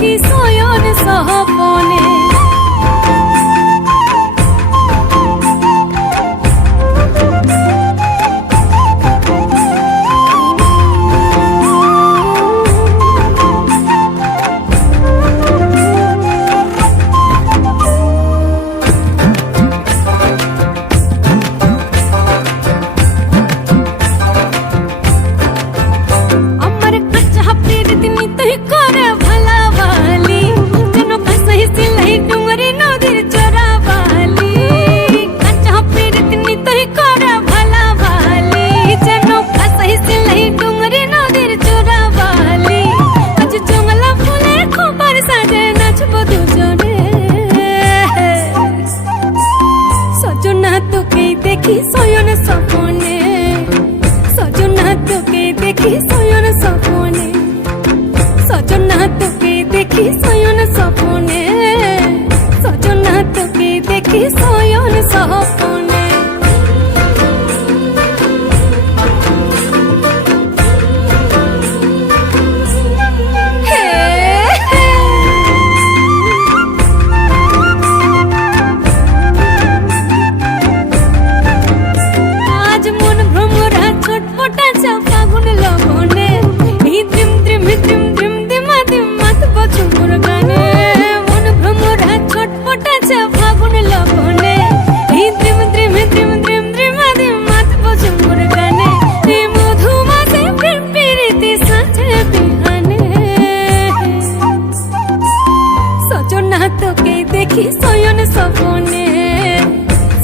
দেখি সয়ন সপনে দেখি সয়ন সপনে সজনা তোকে দেখি দেখি সয়ন সপনে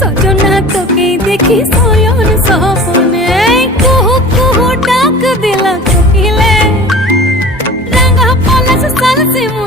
সজনা তোকে দেখি সয়ন সপনে কুহু কুহু ডাক দিলা কোকিলে রাঙা পলাশ সাল শিমু